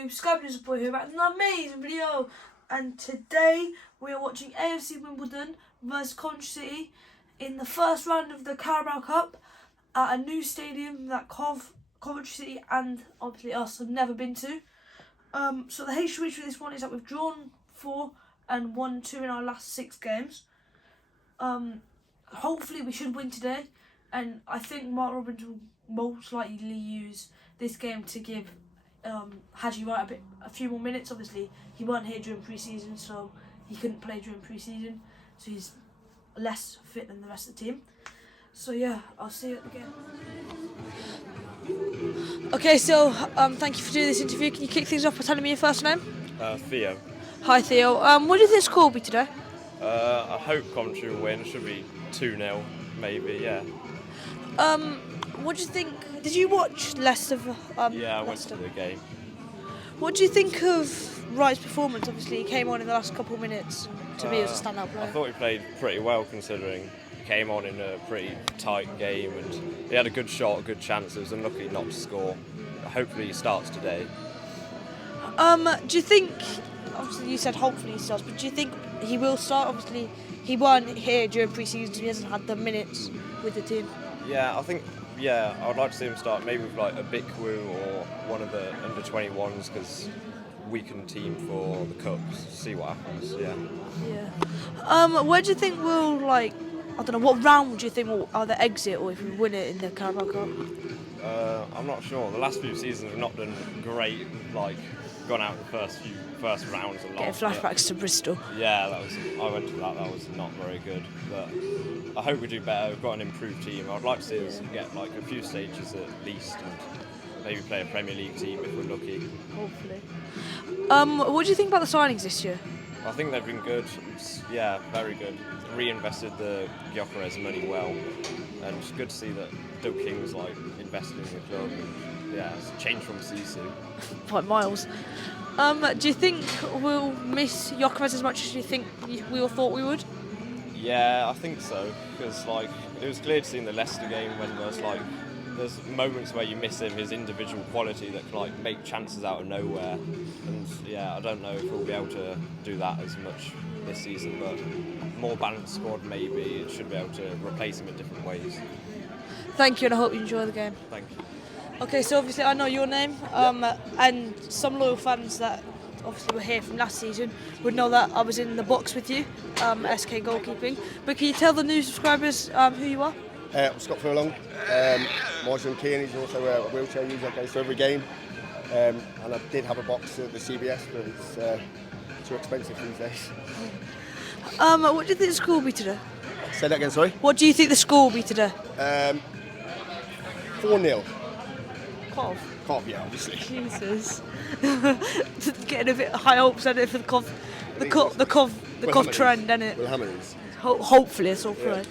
YouTube, Skype Boy here, back with an amazing video. And today we are watching AFC Wimbledon versus Coventry City in the first round of the Carabao Cup at a new stadium that Coventry City and obviously us have never been to. So the history for this one is that we've drawn 4 and won 2 in our last 6 games. Hopefully we should win today, and I think Mark Robbins will most likely use this game to give Haji Wright a few more minutes. Obviously he weren't here during pre-season, so he couldn't play during pre-season, so he's less fit than the rest of the team. So yeah, I'll see you at the game. Okay, so thank you for doing this interview. Can you kick things off by telling me your first name? Theo. Hi Theo. What do you think the score will be today? I hope Coventry will win. It should be 2-0, maybe, yeah. What do you think? Did you watch Leicester? Yeah, I went Leicester? to the game. What do you think of Wright's performance? Obviously, he came on in the last couple of minutes. To me, he was a standout player. I thought he played pretty well considering he came on in a pretty tight game and he had a good shot, good chances, and unlucky not to score. Hopefully he starts today. Do you think? Obviously, you said hopefully he starts, but do you think he will start? Obviously, he weren't here during pre-season, so he hasn't had the minutes with the team. Yeah, I think. Yeah, I would like to see him start maybe with like a Bikwu or one of the under-21s because weakened team for the Cups. See what happens. Yeah. Yeah. Where do you think we'll I don't know. What round do you think will either exit or if we win it in the Carabao Cup? I'm not sure. The last few seasons have not done great. Gone out the first rounds a lot. Getting flashbacks to Bristol. Yeah, I went to that. That was not very good. But I hope we do better. We've got an improved team. I'd like to see us get a few stages at least, and maybe play a Premier League team if we're lucky. Hopefully. What do you think about the signings this year? I think they've been good. Yeah, very good. Reinvested the Gyökeres money well, and it's good to see that Doug King's invested in the club. And, yeah, it's a change from Sisu. By miles. Do you think we'll miss Gyökeres as much as you think we all thought we would? Yeah, I think so. Because it was clear to see in the Leicester game when there's moments where you miss him, his individual quality that can make chances out of nowhere. And yeah, I don't know if we'll be able to do that as much this season, but more balanced squad maybe. It should be able to replace him in different ways. Thank you, and I hope you enjoy the game. Thank you. Okay, so obviously I know your name, and some loyal fans that obviously were here from last season would know that I was in the box with you, SK goalkeeping. But can you tell the new subscribers who you are? I'm Scott Furlong. My son Keane is also a wheelchair user. I goes to every game, and I did have a box at the CBS, but it's too expensive these days. What do you think the score will be today? Say that again, sorry. What do you think the score will be today? 4-0. Cov, yeah, obviously. Jesus. Getting a bit high hopes on it for the Cov trend, isn't it? We'll hammer these. Hopefully it's all right.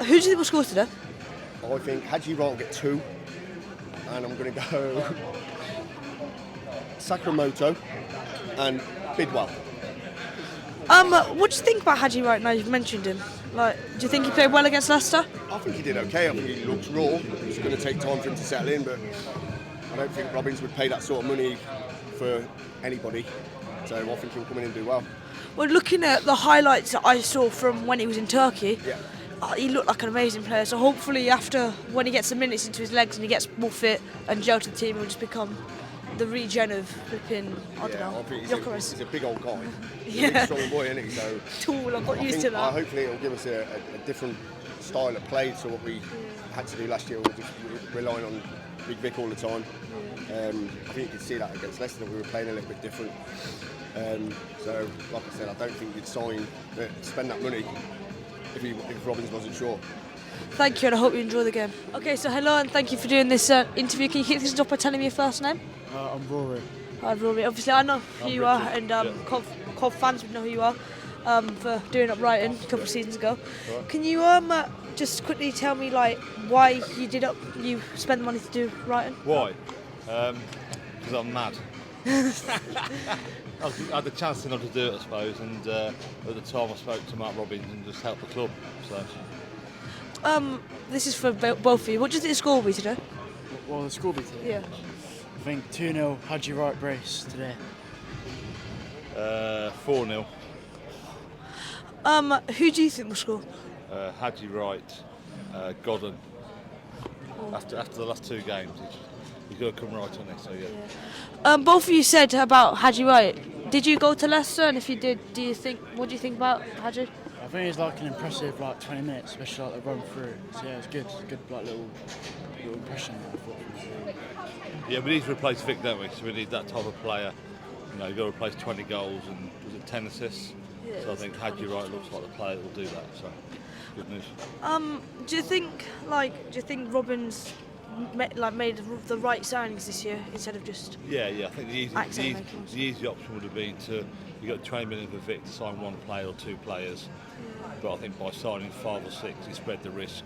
Who do you think will score today? I think Haji Wright will get 2, and I'm going to go Sakamoto and Bidwell. What do you think about Haji Wright now you've mentioned him? Do you think he played well against Leicester? I think he did okay. I think he looks raw. It's going to take time for him to settle in, but I don't think Robbins would pay that sort of money for anybody. So I think he'll come in and do well. Well, looking at the highlights that I saw from when he was in Turkey, yeah. He looked like an amazing player. So hopefully when he gets the minutes into his legs and he gets more fit and gel to the team, he'll just become the regen of flipping, I don't know, Gyökeres. He's a big old guy. He's yeah. a big strong boy, isn't he? So Tool, I've got used to that. Hopefully it'll give us a different style of play to what we had to do last year. We were just relying on Big Vic all the time. I think you could see that against Leicester. We were playing a little bit different. So, like I said, I don't think you'd spend that money if Robbins wasn't sure. Thank you, and I hope you enjoy the game. Okay, so hello, and thank you for doing this interview. Can you kick this off by telling me your first name? I'm Rory. Hi, Rory. Obviously, I know who you are, and Cov fans would know who you are for doing up Brighton a couple of seasons ago. Right. Can you just quickly tell me why you spent the money to do Brighton? Why? Because I'm mad. I had the chance not to do it, I suppose, and at the time I spoke to Mark Robbins and just helped the club. So. This is for both of you. What do you think the score will be today? Well, the score will be today? Yeah. think 2-0 Hadji Wright brace today. 4-0. Who do you think will score? Hadji Wright, Godden. After the last 2 games, he's got to come right on it. So yeah. Both of you said about Hadji Wright. Did you go to Leicester? And if you did, what do you think about Hadji? I think it's like an impressive 20 minutes, especially like the run through. So yeah, it's good. It's a good little impression. I thought. Yeah, we need to replace Vic, don't we? So we need that type of player. You've got to replace 20 goals and was it 10 assists? Yeah, so I think Hadji Wright looks like the player that will do that. So good news. Do you think Robin's made the right signings this year instead of just? Yeah. I think the easy option would have been to you got 20 million for Vic to sign 1 player or 2 players. Yeah. But I think by signing 5 or 6, he spread the risk,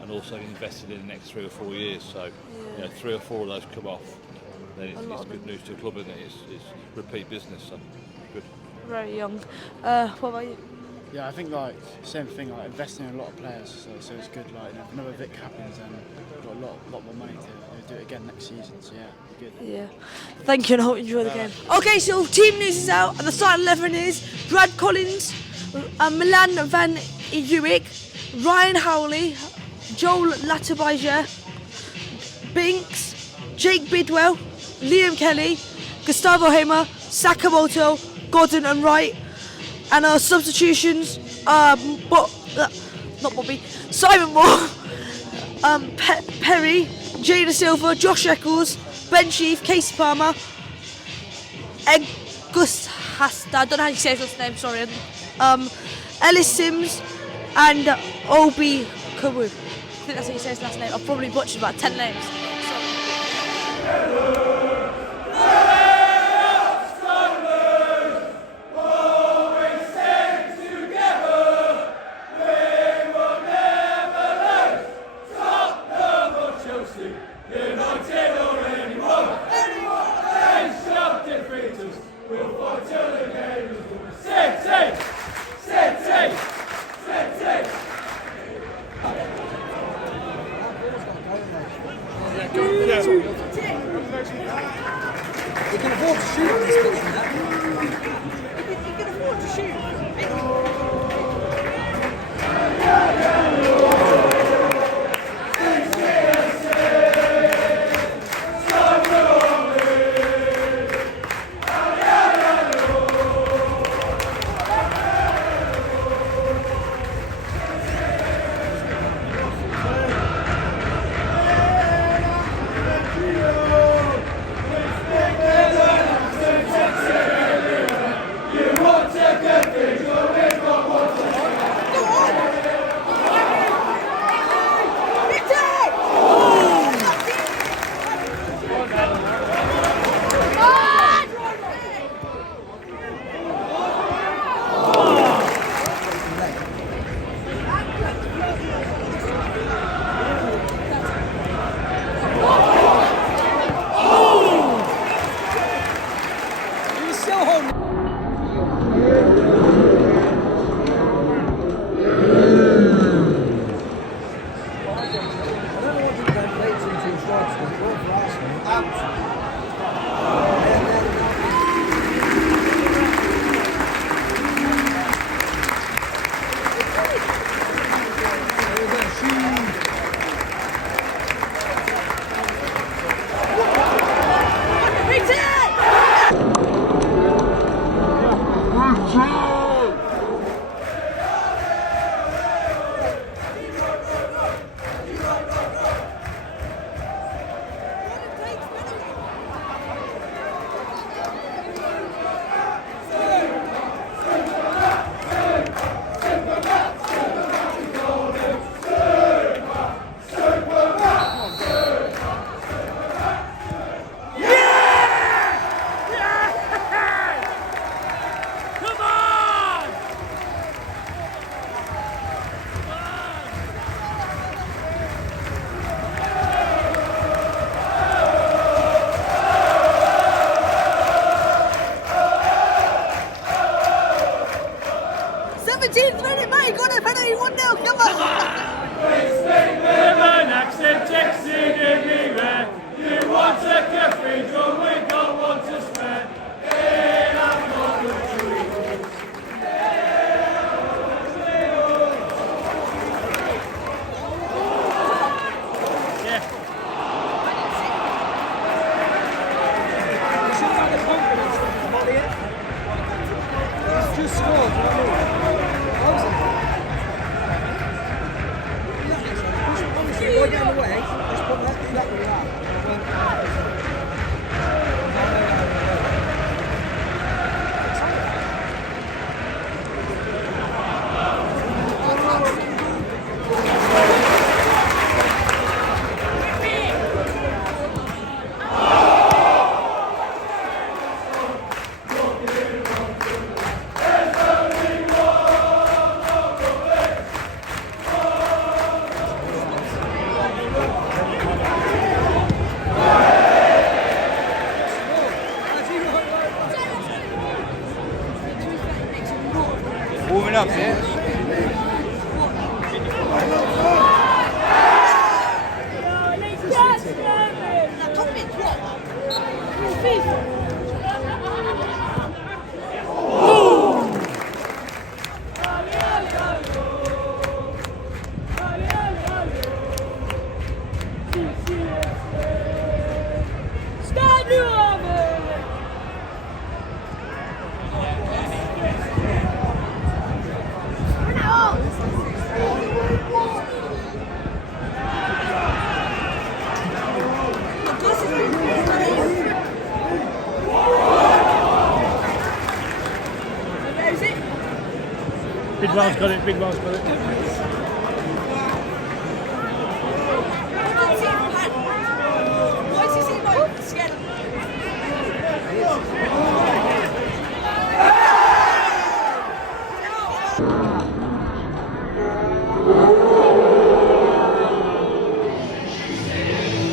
and also invested in the next 3 or 4 years. So 3 or 4 of those come off, then it's good news to the club, isn't it? It's repeat business. So good. Very young. What about you? Yeah, I think same thing, investing in a lot of players, so it's good. If another Vic happens, then we've got a lot more money to do it again next season. So yeah, good. Yeah. Thank you, and I hope you enjoy the game. Okay, so team news is out, and the starting 11 is Brad Collins, Milan van Ewijk, Ryan Howley, Joel Latabaja, Binks, Jake Bidwell, Liam Kelly, Gustavo Hamer, Sakamoto, Godden and Wright. And our substitutions are not Bobby, Simon Moore, Perry, Jada Silva, Josh Eccles, Ben Sheaf, Casey Palmer, Gus Hasta, I don't know how you say his last name, sorry, Ellis Sims, and Obi Kawu. I think that's how you say his last name. I've probably butchered about 10 names. We can afford to shoot on this pitch, you can afford to shoot. to get in the way, just put that, do that with that. Warming up, yeah? Bidwell's got it, Bidwell's got it. Why is he seem like scared?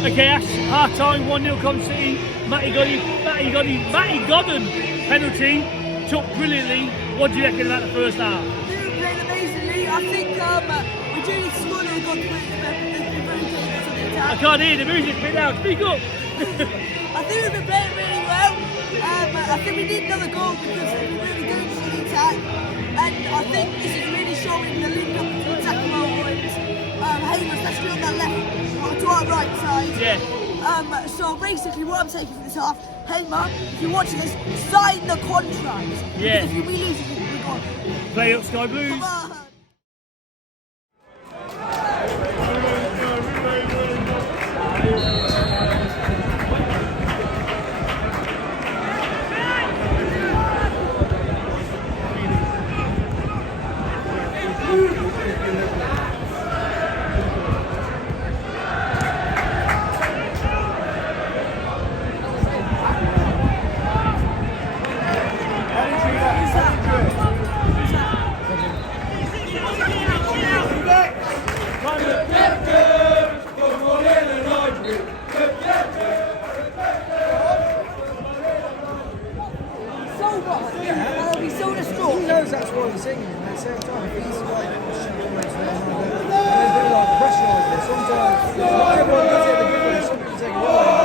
Okay, Ash, half time, 1-0 Coventry City. Matty Godden penalty, took brilliantly. What do you reckon about the first half? They were playing amazingly. I think we really scored and got through very dangerous on the attack. I can't hear the music, bit loud, speak up. I think we've been playing really well. I think we need another goal because we were really dangerous on the attack. And I think this is really showing the link up between Takamo and Hamer, especially on that left, to our right side. Yeah. So basically what I'm taking from this half, Hamer, if you're watching this, sign the contract. Yeah. Because if we lose, we're gone. Play up Sky Blues. Come on. That's why he's singing, and at the same time, if he's like there's a bit like pressure on it. Sometimes not everyone does it the good way, some people take it away.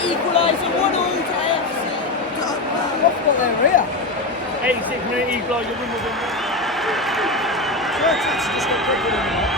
Equaliser 1-1 to AFC. I forgot they were here. 86-minute equaliser, Wimbledon. Just got quicker than that.